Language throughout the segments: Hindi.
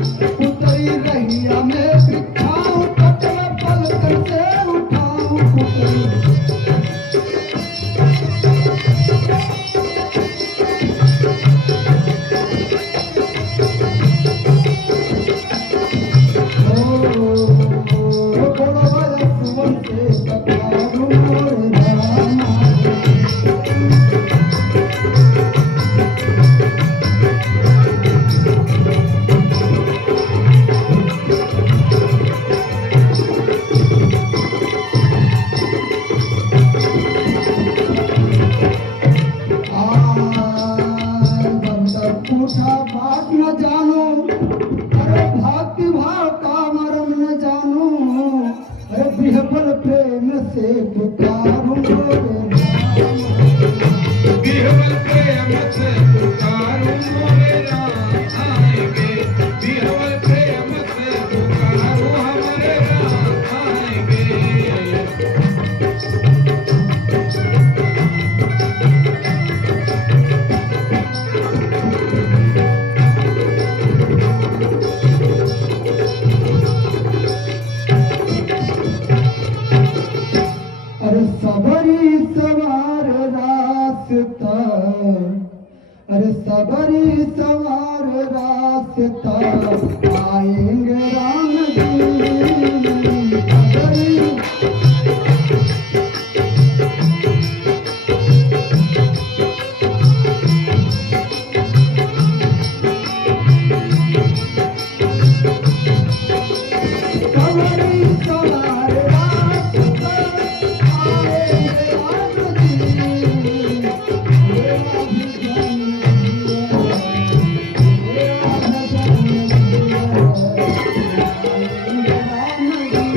उतरी रहिया में बिठाऊं कटला पलक से उठाऊं पुतरी बात न जानू अरे भक्ति भाव का मरम न जानू अरे बिहबल प्रेम से पुकारूं बिहबल प्रेम से पुकारूं मोरे राम आएंगे बिहबल प्रेम से पुकारूं हमारे राम आएंगे अरे सबरी सवार रास्ता अरे सबरी सवार रास्ता आएंगे राम जी सबरी सबरी सवार रास्ता आएंगे राम जी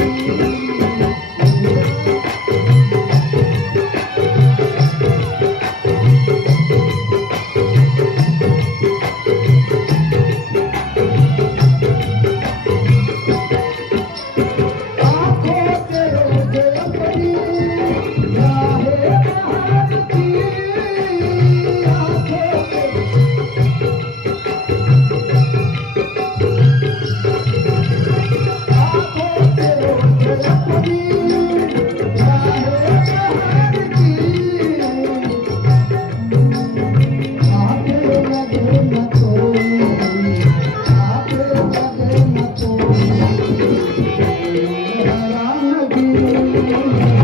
आँखों से ओझल पड़ी राहे बहार की आँखों से आँखों से ओझल पड़ी राहे बहार की आगे लगे न कोई आगे लगे न कोई राम जी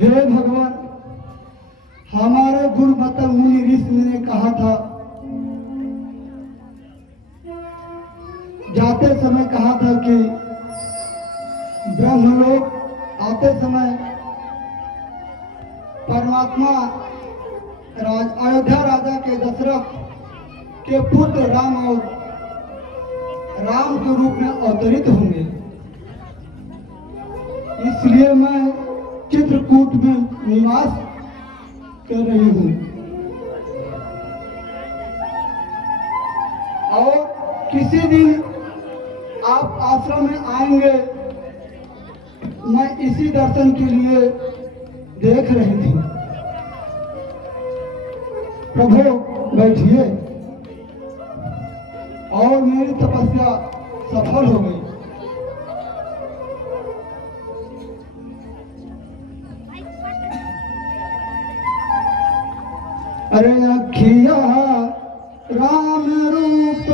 हे भगवान हमारे गुरुमत मुनि ऋषि ने कहा था जाते समय कहा था कि ब्रह्मलोक आते समय परमात्मा अयोध्या राजा के दशरथ के पुत्र राम और राम के रूप में अवतरित होंगे इसलिए मैं चित्रकूट में निवास कर रही हूँ और किसी दिन आप आश्रम में आएंगे मैं इसी दर्शन के लिए देख रही थी प्रभु बैठिए और मेरी तपस्या सफल हो गई अरे अखिया राम रूप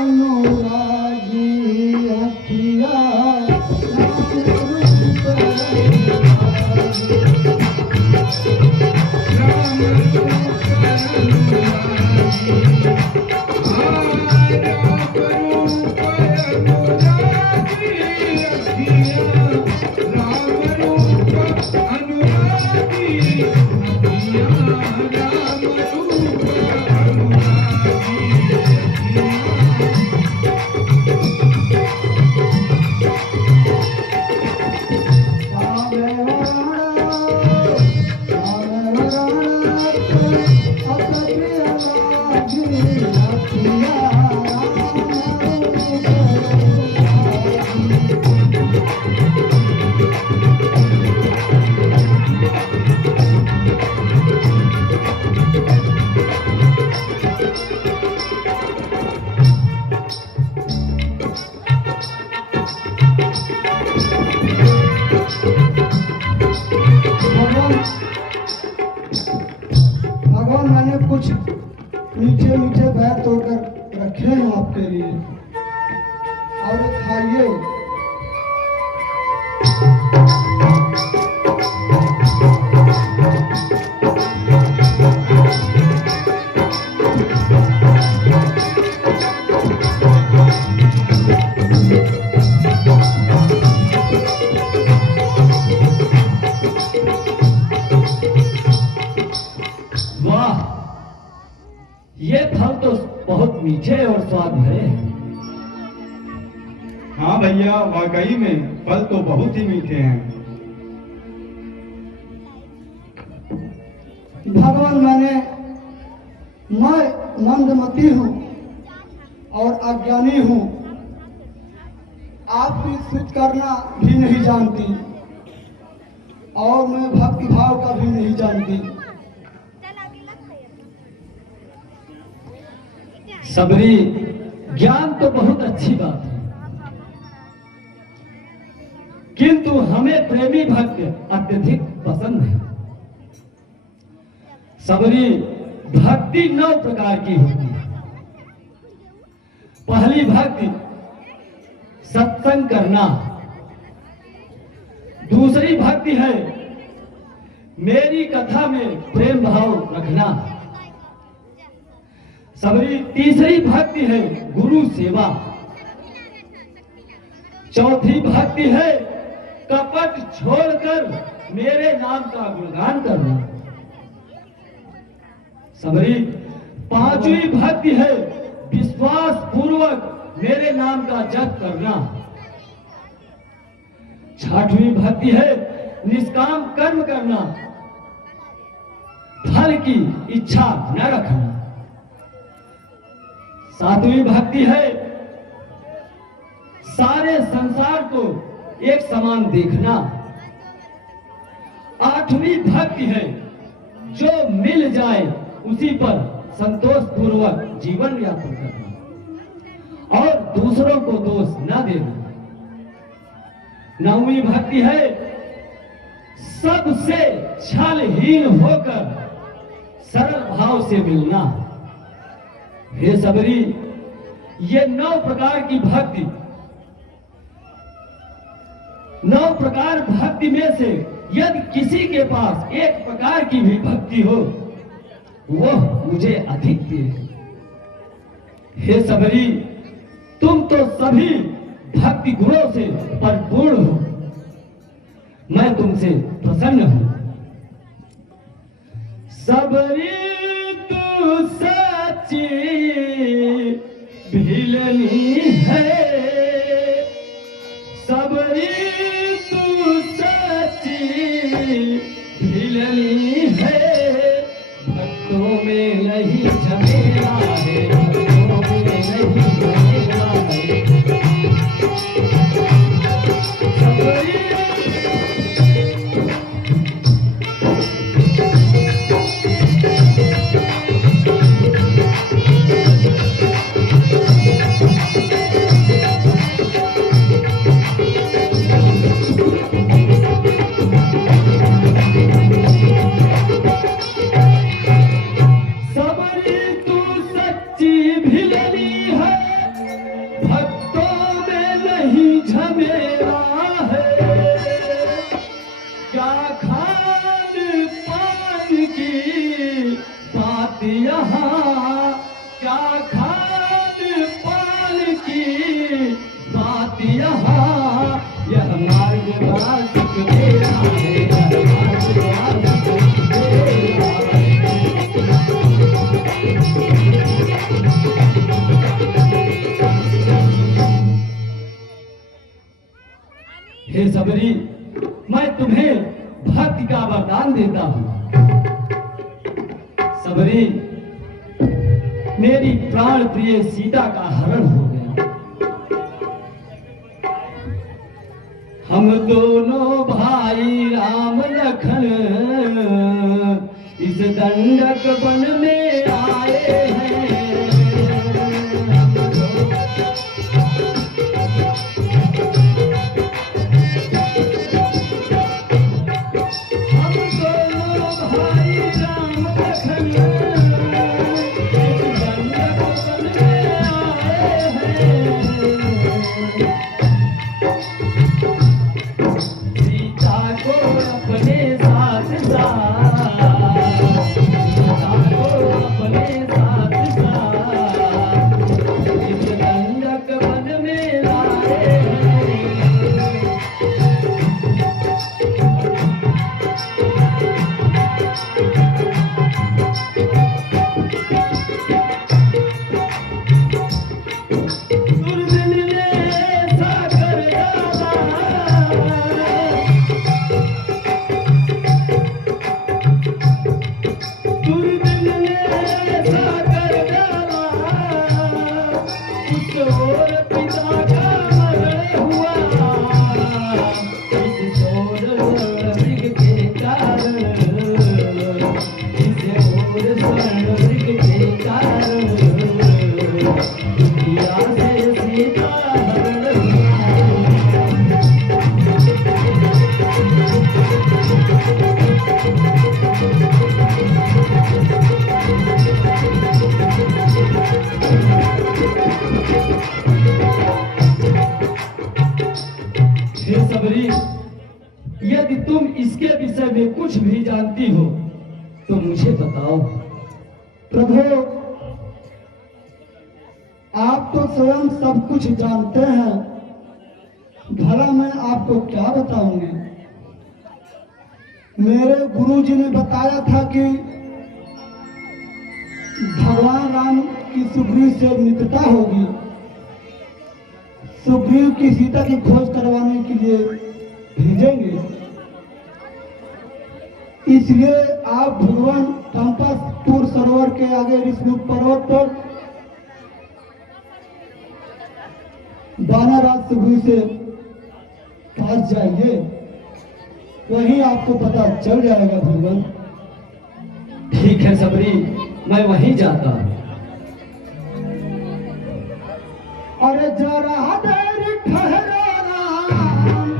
अनुरागी अखिया राम रूप अनुरागी राम रूप अनुरागी भगवान मैंने कुछ मीठे मीठे बैर तोड़कर रखे हैं आपके लिए और खाइए। वाह, ये फल तो बहुत मीठे और स्वाद है। हाँ भैया, वाकई में फल तो बहुत ही मीठे हैं। भगवान मैं मंदमती हूँ और अज्ञानी हूँ, आपकी स्तुति करना भी नहीं जानती और मैं भक्ति भाव का भी नहीं जानती। सबरी, ज्ञान तो बहुत अच्छी बात है, किंतु हमें प्रेमी भक्त अत्यधिक पसंद है। सबरी, भक्ति 9 प्रकार की होती है। पहली भक्ति सत्संग करना, दूसरी भक्ति है मेरी कथा में प्रेम भाव रखना, सबरी तीसरी भक्ति है गुरु सेवा, चौथी भक्ति है कपट छोड़कर मेरे नाम का गुणगान करना, सबरी पांचवी भक्ति है विश्वास पूर्वक मेरे नाम का जप करना, छठवीं भक्ति है निष्काम कर्म करना, फल की इच्छा न रखना, सातवीं भक्ति है सारे संसार को एक समान देखना, आठवीं भक्ति है जो मिल जाए उसी पर संतोष पूर्वक जीवन यापन करना और दूसरों को दोष न देना, नौवीं भक्ति है सबसे छलहीन होकर सरल भाव से मिलना। हे सबरी, ये 9 प्रकार की भक्ति, 9 प्रकार भक्ति में से यदि किसी के पास एक प्रकार की भी भक्ति हो वह मुझे अधिक प्रिय। हे सबरी, तुम तो सभी भक्ति गुणों से परिपूर्ण हो, मैं तुमसे प्रसन्न हूं। सबरी तू सच्ची भिलनी है, सबरी तू सच्ची भिलनी है, भक्तों में नहीं झमेला है, भक्तों में नहीं झमेला है, सबरी हे सबरी, मैं तुम्हें भक्ति का वरदान देता हूं। सबरी, मेरी प्राण प्रिय सीता का हरण हो गया। हम दोनों भाई राम लखन इस दंडक वन में आए हैं। हम दोनों भाई राम लखन इस दंडक वन में आए हैं। सीता को अपने साथ सीता को अपने साथ इस दंडक वन में लाए हैं। दुर्जन ने सागर डाला, दुर्जन ने सागर डाला, उस ओर पिता का मरण हुआ, इस ओर मृग के कारण, इस ओर मृग के कारण, दुनिया से सीता हरण हुआ। हे सबरी, यदि तुम इसके विषय में कुछ भी जानती हो तो मुझे बताओ। प्रभु, आप तो स्वयं सब कुछ जानते हैं, भला मैं आपको क्या बताऊंगी। मेरे गुरुजी ने बताया था कि भगवान राम की सुग्रीव से मित्रता होगी, सुग्रीव की सीता की खोज करवाने के लिए भेजेंगे। इसलिए आप भगवान कंपासपुर सरोवर के आगे ऋषिमुख पर्वत पर बानाराज सुग्रीव से पास जाइए, वहीं आपको पता चल जाएगा भगवान। ठीक है सबरी, मैं वहीं जाता हूँ। अरे जरा देर ठहरो राम,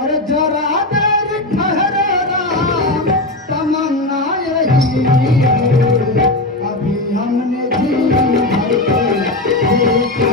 अरे जरा देर ठहरो राम, तमन्ना यही है, अभी हमने जी भर के देखा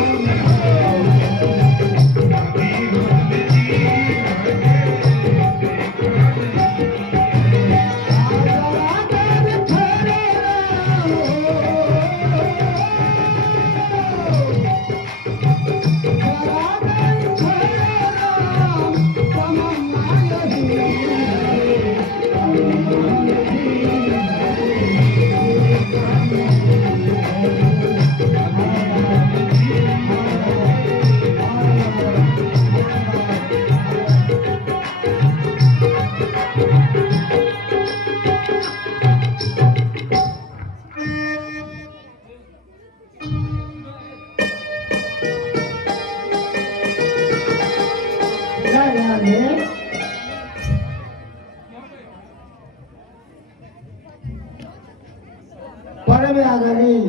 परम आदरणीय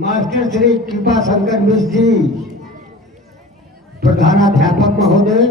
मास्टर श्री कृपा शंकर मिश्र जी, प्रधानाध्यापक महोदय,